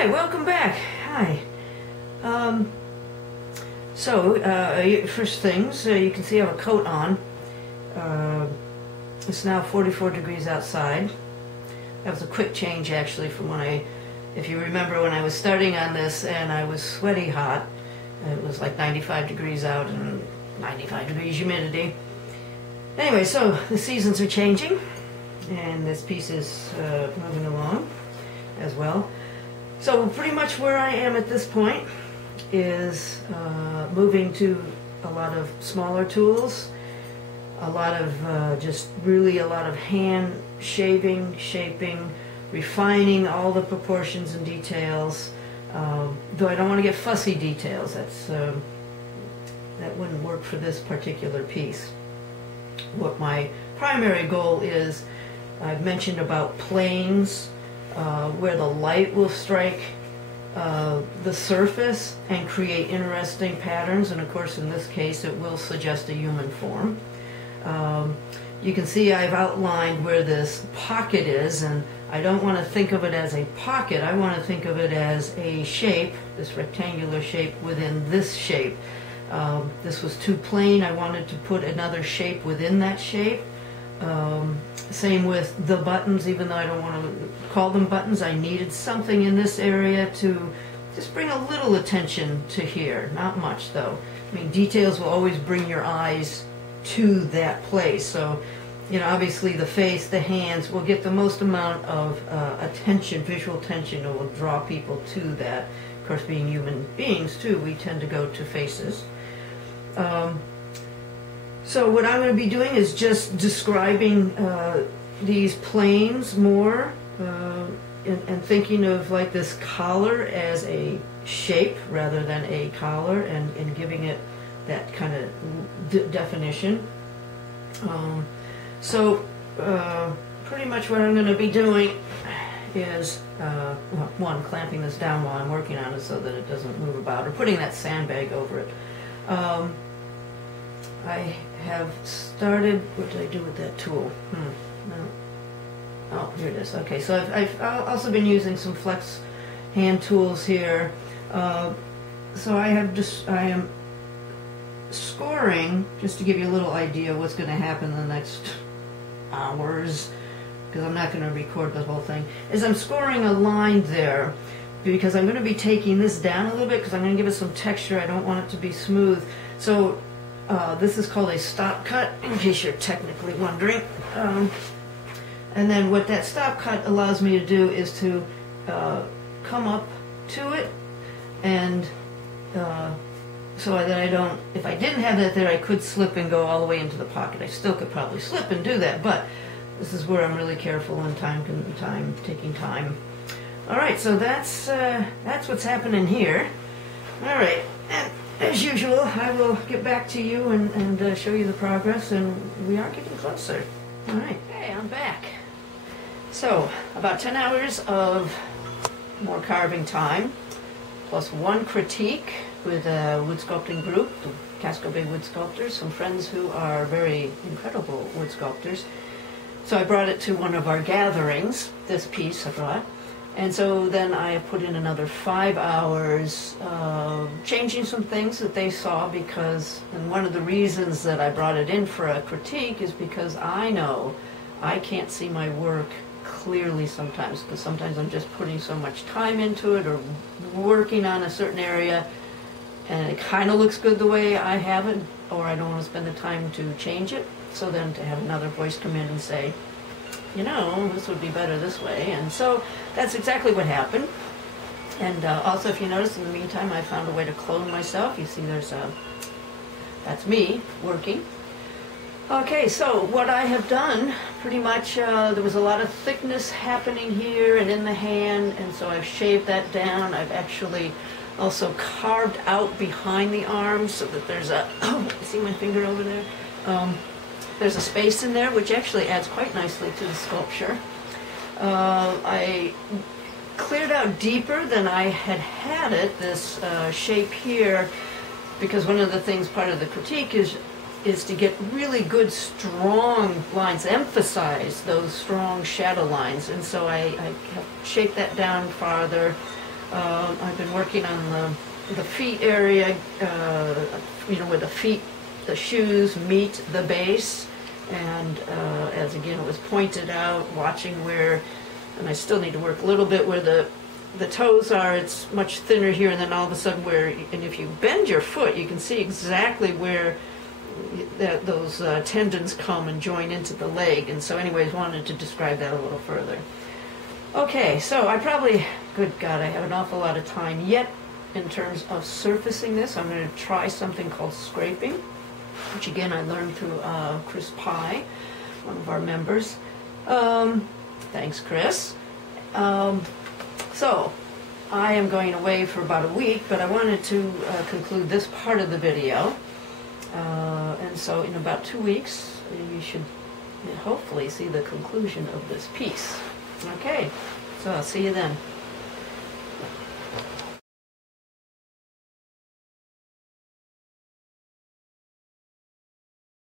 Hi, welcome back. Hi. First things, you can see I have a coat on. It's now 44 degrees outside. That was a quick change actually from when if you remember when I was starting on this and I was sweaty hot. It was like 95 degrees out and 95 degrees humidity. Anyway, so the seasons are changing and this piece is moving along as well. So pretty much where I am at this point is moving to a lot of smaller tools, a lot of a lot of hand shaving, shaping, refining all the proportions and details. Though I don't want to get fussy details, that wouldn't work for this particular piece. What my primary goal is, I've mentioned about planes, where the light will strike the surface and create interesting patterns, and of course in this case it will suggest a human form. You can see I've outlined where this pocket is, and I don't want to think of it as a pocket. I want to think of it as a shape, this rectangular shape within this shape. This was too plain. I wanted to put another shape within that shape. Same with the buttons, even though I don't want to call them buttons, I needed something in this area to just bring a little attention to here. Not much though. I mean, details will always bring your eyes to that place. So, you know, obviously the face, the hands will get the most amount of attention, visual attention, and will draw people to that. Of course, being human beings too, we tend to go to faces. So what I'm going to be doing is just describing these planes more and thinking of like this collar as a shape rather than a collar, and giving it that kind of definition. Pretty much what I'm going to be doing is, one, clamping this down while I'm working on it so that it doesn't move about, or putting that sandbag over it. I have started, what did I do with that tool? No. Oh, here it is. Okay, so I've also been using some flex hand tools here. So I am scoring, just to give you a little idea what's going to happen in the next hours, because I'm not going to record the whole thing, is I'm scoring a line there, because I'm going to be taking this down a little bit, because I'm going to give it some texture. I don't want it to be smooth. So this is called a stop cut, in case you're technically wondering. And then what that stop cut allows me to do is to come up to it, and so that I don't, if I didn't have that there, I could slip and go all the way into the pocket. I still could probably slip and do that, but this is where I'm really careful and taking time. All right, so that's what's happening here. All right, and as usual, I will get back to you and show you the progress, and we are getting closer. All right, okay, I'm back. So, about 10 hours of more carving time, plus one critique with a wood sculpting group, the Casco Bay Wood Sculptors, some friends who are very incredible wood sculptors. So I brought it to one of our gatherings, this piece I brought. And so then I put in another 5 hours changing some things that they saw, because, and one of the reasons that I brought it in for a critique is because I know I can't see my work clearly sometimes, because sometimes I'm just putting so much time into it or working on a certain area and it kind of looks good the way I have it, or I don't want to spend the time to change it. So then to have another voice come in and say, you know, this would be better this way. And so that's exactly what happened. And also, if you notice, in the meantime, I found a way to clone myself. You see that's me working. Okay, so what I have done, pretty much, there was a lot of thickness happening here and in the hand, and so I've shaved that down. I've actually also carved out behind the arms so that there's a, see my finger over there? There's a space in there, which actually adds quite nicely to the sculpture. I cleared out deeper than I had it, this shape here, because one of the things, part of the critique is to get really good strong lines, emphasize those strong shadow lines, and so I have shaped that down farther. I've been working on the feet area, where the shoes meet the base. And as again it was pointed out, watching where, and I still need to work a little bit where the toes are, it's much thinner here, and then all of a sudden and if you bend your foot, you can see exactly where those tendons come and join into the leg. And so anyways, wanted to describe that a little further. Okay, so good God, I have an awful lot of time yet in terms of surfacing this. I'm going to try something called scraping, which again I learned through Chris Pye, one of our members. Thanks, Chris. So I am going away for about a week, but I wanted to conclude this part of the video. And so in about 2 weeks, you should hopefully see the conclusion of this piece. Okay, so I'll see you then.